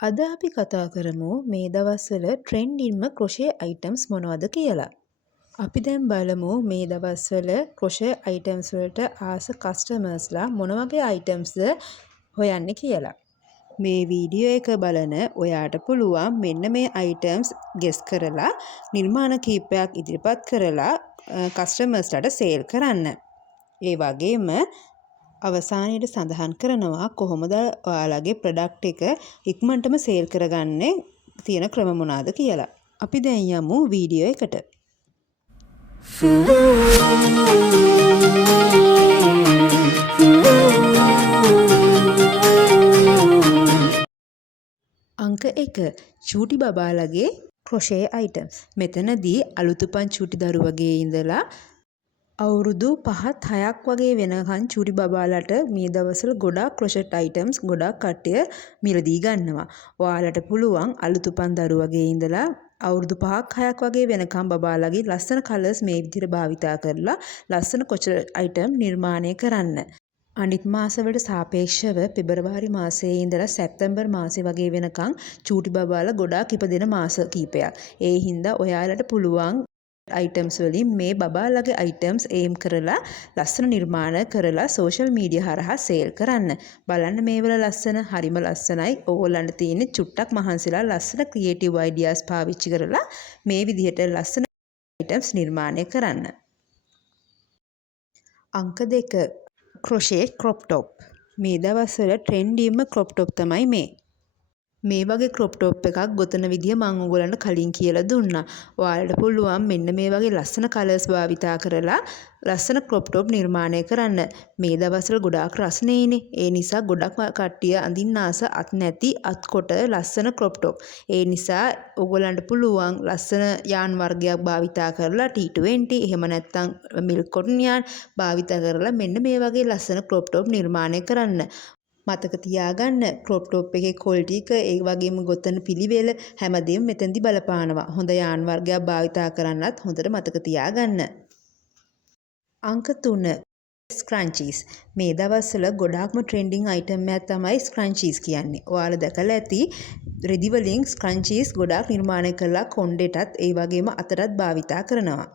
අද අපි කතා කරමු මේ දවස්වල ට්‍රෙන්ඩින්ම ක්‍රොෂේ අයිටම්ස් මොනවද කියලා. අපි දැන් බලමු මේ දවස්වල ක්‍රොෂේ අයිටම්ස් වලට ආස කස්ටමර්ස්ලා මොන වගේ අයිටම්ස්ද හොයන්නේ කියලා. මේ වීඩියෝ එක බලන ඔයාට පුළුවන් මෙන්න මේ අයිටම්ස් ගෙස් කරලා නිර්මාණ කීපයක් ඉදිරිපත් කරලා කස්ටමර්ස්ලාට සේල් කරන්න. ඒ වගේම අවසානයේ සඳහන් කරනවා කොහොමද ඔයාලගේ ප්‍රොඩක්ට් එක ඉක්මනටම සේල් කරගන්නේ තියෙන ක්‍රම මොනවාද කියලා. අපි දැන් යමු වීඩියෝ එකට. අංක 1 චූටි බබාලගේ ක්‍රොෂේ අයිටම්ස්. මෙතනදී අලුතුපන් චූටි දරුවගේ ඉඳලා අවුරුදු 5-6ක් වගේ වෙනකන් චූටි බබාලට මේ දවස්වල ගොඩාක් ක්‍රොෂට් අයිටම්ස් ගොඩාක් කට්ටිය මිලදී ගන්නවා. ඔයාලට පුළුවන් අලුතුපන් දරුවගේ ඉඳලා අවුරුදු 5-6ක් වගේ වෙනකන් බබාලගේ ලස්සන කලර්ස් මේ විදිහට භාවිතා කරලා ලස්සන ක්‍රොෂට් අයිටම් නිර්මාණය කරන්න. අනිත් මාසවලට සාපේක්ෂව පෙබරවාරි මාසයේ ඉඳලා සැප්තැම්බර් මාසේ වගේ වෙනකන් චූටි බබාලා ගොඩාක් ඉපදෙන මාස කීපයක්. ඒ හින්දා ඔයාලට පුළුවන් අයිටම්ස් වලින් මේ බබාලගේ අයිටම්ස් ඒම් කරලා ලස්සන නිර්මාණ කරලා සෝෂල් මීඩියා හරහා සේල් කරන්න. බලන්න මේවල ලස්සන හරිම ලස්සනයි. ඕගොල්ලන්ට තියෙන්නේ චුට්ටක් මහන්සිලා ලස්සන ක්‍රියේටිව් අයිඩියාස් පාවිච්චි කරලා මේ විදිහට ලස්සන අයිටම්ස් නිර්මාණය කරන්න. අංක 2 ක්‍රොෂේ ක්‍රොප් ටොප්. මේ දවස්වල ට්‍රෙන්ඩින්ම ක්‍රොප් ටොප් තමයි මේ. මේ වගේ ක්‍රොප් ටොප් එකක් ගොතන විදිය මම ඔයගොල්ලන්ට කලින් කියලා දුන්නා. ඔයාලට පුළුවන් මෙන්න මේ වගේ ලස්සන කලර්ස් භාවිතා කරලා ලස්සන ක්‍රොප් ටොප් නිර්මාණය කරන්න. මේ දවස්වල ගොඩාක් රස්නේනේ. ඒ නිසා ගොඩක් කට්ටිය අඳින්න ආස අත් නැති අත් කොට ලස්සන ක්‍රොප් ටොප්. ඒ නිසා ඔයගොල්ලන්ට පුළුවන් ලස්සන යාන් වර්ගයක් භාවිතා කරලා T20 එහෙම නැත්නම් මිල්ක් කොටන් යාන් භාවිතා කරලා මෙන්න මේ වගේ ලස්සන ක්‍රොප් ටොප් නිර්මාණය කරන්න. මතක තියාගන්න ක්‍රොප් ටොප් එකේ ක්වොලිටි එක ඒ වගේම ගොතන පිළිවෙල හැමදේම මෙතෙන්දි බලපානවා. හොඳ යාන් වර්ගයක් භාවිතා කරන්නත් හොඳට මතක තියාගන්න. අංක 3 ස්ක්‍රන්චීස්. මේ දවස්වල ගොඩාක්ම ට්‍රෙන්ඩින් අයිටම් එකක් තමයි ස්ක්‍රන්චීස් කියන්නේ. ඔයාලා දැකලා ඇති රෙදි වලින් ස්ක්‍රන්චීස් ගොඩාක් නිර්මාණය කරලා කොණ්ඩෙටත් ඒ වගේම අතටත් භාවිතා කරනවා.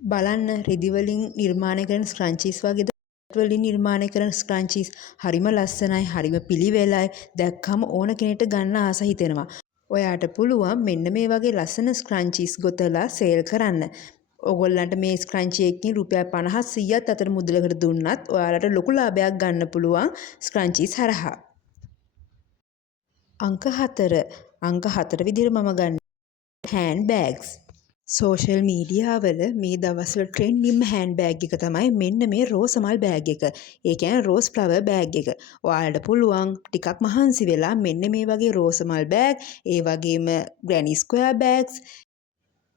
බලන්න රෙදි වලින් නිර්මාණය කරන ස්ක්‍රන්චීස් වගේ වලින් නිර්මාණය කරන ස්ක්‍රන්චීස් හරිම ලස්සනයි, හරිම පිළිවෙලයි. දැක්කම ඕන කෙනෙක්ට ගන්න ආස හිතෙනවා. ඔයාට පුළුවන් මෙන්න මේ වගේ ලස්සන ස්ක්‍රන්චීස් ගොතලා සේල් කරන්න. ඕගොල්ලන්ට මේ ස්ක්‍රන්චි එකකින් රුපියල් 50-100ක් අතර මුදලකට දුන්නත් ඔයාලට ලොකු ලාභයක් ගන්න පුළුවන් ස්ක්‍රන්චීස් හරහා. අංක 4 විදිහට මම ගන්න හෑන්ඩ් බෑග්ස්. සෝෂල් මීඩියාවල මේ දවස්වල ට්‍රෙන්ඩින්ම හෑන්ඩ් බෑග් එක තමයි මෙන්න මේ රෝසමල් බෑග් එක. ඒ කියන්නේ රෝස් ෆ්ලවර් බෑග් එක. ඔයාලට පුළුවන් ටිකක් මහන්සි වෙලා මෙන්න මේ වගේ රෝසමල් බෑග්, ඒ වගේම ග්‍රැනි ස්ක්වෙයාර් බෑග්ස්,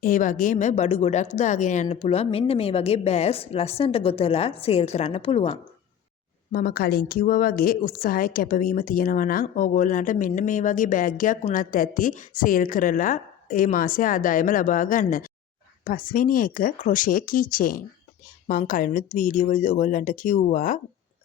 ඒ වගේම බඩු ගොඩක් දාගෙන යන්න පුළුවන් මෙන්න මේ වගේ බෑග්ස් ලස්සනට ගොතලා සේල් කරන්න පුළුවන්. මම කලින් කිව්වා වගේ උත්සාහය කැපවීම තියෙනවා නම් ඕගොල්ලන්ට මෙන්න මේ වගේ බෑග් එකක් උනත් ඇති සේල් කරලා ඒ මාසේ ආදායම ලබා ගන්න. පස්වෙනි එක ක්‍රොෂේ කී චේන්. මම කලිනුත් වීඩියෝ වලදී ඔයගොල්ලන්ට කිව්වා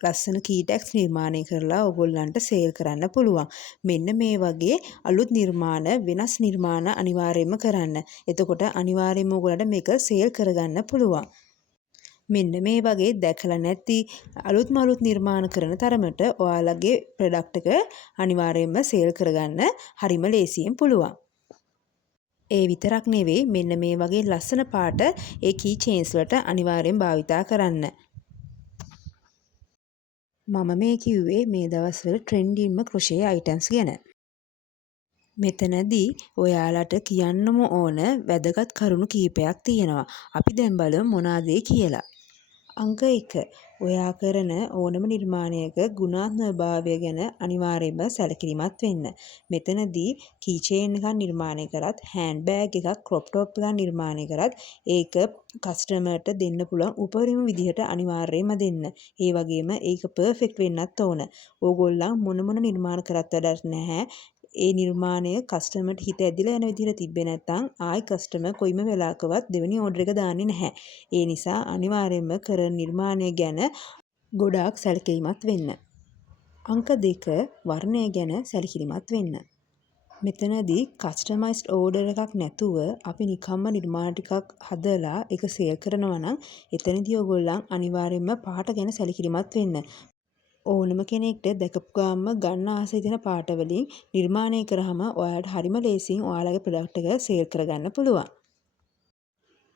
ලස්සන කී ටැග්ස් නිර්මාණය කරලා ඔයගොල්ලන්ට සේල් කරන්න පුළුවන්. මෙන්න මේ වගේ අලුත් නිර්මාණ වෙනස් නිර්මාණ අනිවාර්යයෙන්ම කරන්න. එතකොට අනිවාර්යයෙන්ම ඔයගොල්ලන්ට මේක සේල් කරගන්න පුළුවන්. මෙන්න මේ වගේ දැකලා නැති අලුත්ම නිර්මාණ කරන තරමට ඔයාලගේ ප්‍රොඩක්ට් එක අනිවාර්යයෙන්ම සේල් කරගන්න හරිම ලේසියෙන් පුළුවන්. ඒ විතරක් නෙවෙයි මෙන්න මේ වගේ ලස්සන පාට ඒ කී චේන්ස් වලට අනිවාර්යෙන් භාවිතා කරන්න. මම මේ කිව්වේ මේ දවස්වල ට්‍රෙන්ඩින්ම ක්‍රොෂේ අයිටම්ස් ගැන. මෙතනදී ඔයාලට කියන්නම ඕන වැදගත් කරුණු කීපයක් තියෙනවා. අපි දැන් බලමු මොනවාද කියලා. අංක 1 ඔයා කරන ඕනම නිර්මාණයක ගුණාත්මකභාවය ගැන අනිවාර්යයෙන්ම සැලකිලිමත් වෙන්න. මෙතනදී කී චේන් එකක් නිර්මාණය කරත්, හෑන්ඩ් බෑග් එකක්, ක්‍රොප් ටොප් එකක් නිර්මාණය කරත් ඒක කස්ටමර්ට දෙන්න පුළුවන් උපරිම විදිහට අනිවාර්යයෙන්ම දෙන්න. ඒ වගේම ඒක පර්ෆෙක්ට් වෙන්නත් ඕන. ඕගොල්ලන් මොන නිර්මාණ කරත් වැඩක් නැහැ. ඒ නිර්මාණය කස්ටමර්ට හිත ඇදිලා යන විදිහට තිබ්බේ නැත්නම් ආයි කස්ටමර් කොයිම වෙලාවකවත් දෙවෙනි ඕඩර් එක දාන්නේ නැහැ. ඒ නිසා අනිවාර්යයෙන්ම කරන නිර්මාණය ගැන ගොඩාක් සැලකිලිමත් වෙන්න. අංක 2 වර්ණය ගැන සැලකිලිමත් වෙන්න. මෙතනදී කස්ටමයිස්ඩ් ඕඩර් එකක් නැතුව අපි නිකම්ම නිර්මාණ ටිකක් හදලා ඒක සේල් කරනවා නම් එතනදී ඔයගොල්ලන් අනිවාර්යයෙන්ම පාට ගැන සැලකිලිමත් වෙන්න. ඕනම කෙනෙක්ට දැකපු ගාම ගන්න ආසයි තියෙන පාට වලින් නිර්මාණය කරාම ඔයාලට හරිම ලේසියෙන් ඔයාලගේ ප්‍රොඩක්ට් එක සේල් කරගන්න පුළුවන්.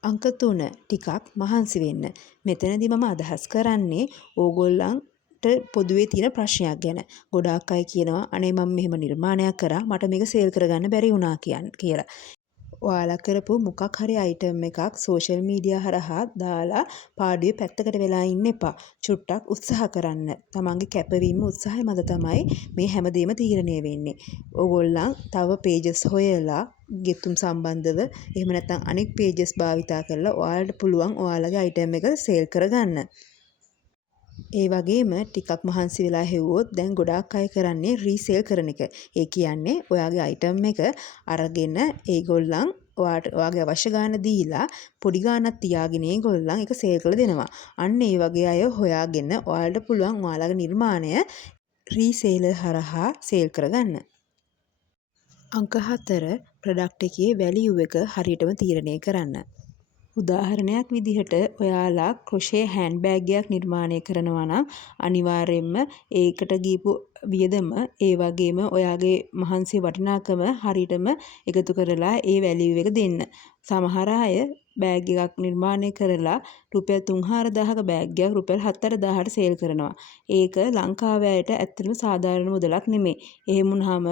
අංක 3 ටිකක් මහන්සි වෙන්න. මෙතනදී මම අදහස් කරන්නේ ඕගොල්ලන්ට පොදුවේ තියෙන ප්‍රශ්නයක් ගැන. ගොඩාක් අය කියනවා අනේ මම මෙහෙම නිර්මාණයක් කරා මට මේක සේල් කරගන්න බැරි වුණා කියලා. ඔයාලා කරපු මොකක් හරි අයිටම් එකක් සෝෂල් මීඩියා හරහා දාලා පාඩුවේ පැත්තකට වෙලා ඉන්න එපා. චුට්ටක් උත්සාහ කරන්න. තමන්ගේ කැපවීම උත්සාහය මත තමයි මේ හැමදේම තීරණය වෙන්නේ. ඕගොල්ලන් තව පේජස් හොයලා ගෙතුම් සම්බන්ධව එහෙම නැත්නම් අනෙක් පේජස් භාවිතා කරලා ඔයාලට පුළුවන් ඔයාලගේ අයිටම් එක සේල් කරගන්න. ඒ වගේම ටිකක් මහන්සි වෙලා හෙව්වොත් දැන් ගොඩාක් අය කරන්නේ රීසේල් කරන එක. ඒ කියන්නේ ඔයාගේ අයිටම් එක අරගෙන ඒගොල්ලන් ඔයාගේ අවශ්‍ය ගාණ දීලා පොඩි ගාණක් තියාගෙන ඒගොල්ලන් ඒක සේල් කරලා දෙනවා. අන්න ඒ වගේ අය හොයාගෙන ඔයාලට පුළුවන් ඔයාලගේ නිර්මාණය රීසේලර් හරහා සේල් කරගන්න. අංක 4 ප්‍රොඩක්ට් එකේ වැලියු එක හරියටම තීරණය කරන්න. උදාහරණයක් විදිහට ඔයාලා ක්‍රොෂේ හෑන්ඩ් බෑග් එකක් නිර්මාණය කරනවා නම් අනිවාර්යයෙන්ම ඒකට ගියපු වියදම ඒ වගේම ඔයාගේ මහන්සිය වටිනාකම හරියටම එකතු කරලා ඒ වැලියු එක දෙන්න. සමහර අය බෑග් එකක් නිර්මාණය කරලා රුපියල් 3-4000ක බෑග් එකක් රුපියල් 7-8000ට සේල් කරනවා. ඒක ලංකාවේ අයට ඇත්තටම සාධාරණ මුදලක් නෙමෙයි. එහෙම වුණාම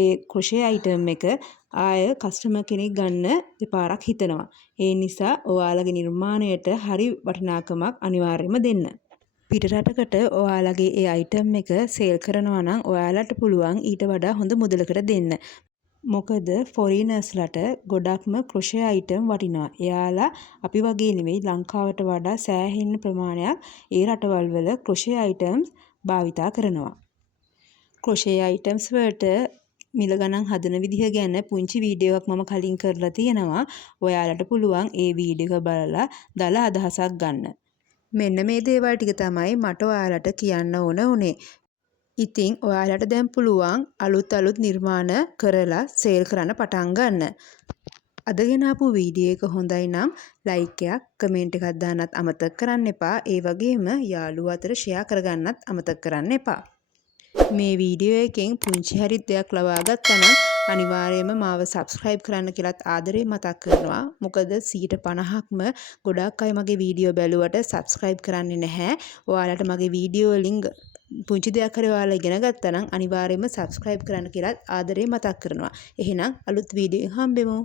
ඒ ක්‍රොෂේ අයිටම් එක ආය කස්ටමර් කෙනෙක් ගන්න දෙපාරක් හිතනවා. ඒ නිසා ඔයාලගේ නිර්මාණයට හරි වටිනාකමක් අනිවාර්යයෙන්ම දෙන්න. පිටරටකට ඔයාලගේ ඒ අයිටම් එක සේල් කරනවා නම් ඔයාලට පුළුවන් ඊට වඩා හොඳ මුදලකට දෙන්න. මොකද ෆොරිනර්ස්ලට ගොඩක්ම ක්‍රොෂේ අයිටම් වටිනවා. එයාලා අපි වගේ නෙවෙයි ලංකාවට වඩා සෑහෙන ප්‍රමාණයක් ඒ රටවල් වල ක්‍රොෂේ අයිටම්ස් භාවිතා කරනවා. ක්‍රොෂේ අයිටම්ස් වලට මිල ගණන් හදන විදිහ ගැන පුංචි වීඩියෝ එකක් මම කලින් කරලා තියෙනවා. ඔයාලට පුළුවන් ඒ වීඩියෝ එක බලලා දල අදහසක් ගන්න. මෙන්න මේ දේවල් ටික තමයි මට ඔයාලට කියන්න ඕන උනේ. ඉතින් ඔයාලට දැන් පුළුවන් අලුත් නිර්මාණ කරලා සේල් කරන්න පටන් ගන්න. අද ගෙන ආපු වීඩියෝ එක හොඳයි නම් ලයික් එකක් කමෙන්ට් එකක් දාන්නත් අමතක කරන්න එපා. ඒ වගේම යාළුවෝ අතර ෂෙයා කරගන්නත් අමතක කරන්න එපා. මේ වීඩියෝ එකෙන් පුංචි හරි දෙයක් ලබා ගත්තා නම් අනිවාර්යයෙන්ම මාව subscribe කරන්න කියලාත් ආදරේ මතක් කරනවා. මොකද 50%ක්ම ගොඩාක් අය මගේ වීඩියෝ බැලුවට subscribe කරන්නේ නැහැ. ඔයාලට මගේ වීඩියෝ වලින් පුංචි දෙයක් හරි ඔයාලා ඉගෙන ගත්තා නම් අනිවාර්යයෙන්ම subscribe කරන්න කියලාත් ආදරේ මතක් කරනවා. එහෙනම් අලුත් වීඩියෝ එකකින් හම්බෙමු.